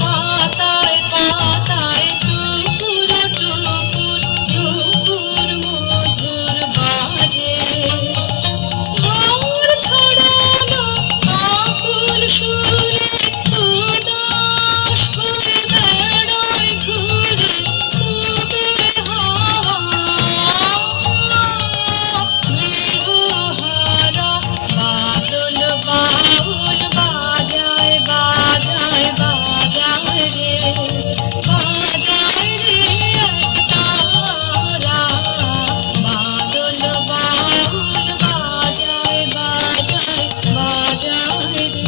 পাতায় পাতায় টুকুর টুকুর টুকুর মধুর বাজে দৌড় ছড়ানো আকুল সুরে উদাস হয়ে বেড়ায় ঘুরে উবে হাওয়া গৃহহারা বাদল বাউল বাজায় বাজায় বাজায় রে এক তারা বাদল বাউল বাজায় বাজায় বাজায় রে